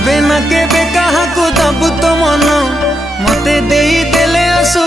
केबे ना केबे कहा को दबु तो मन मते देई देले असु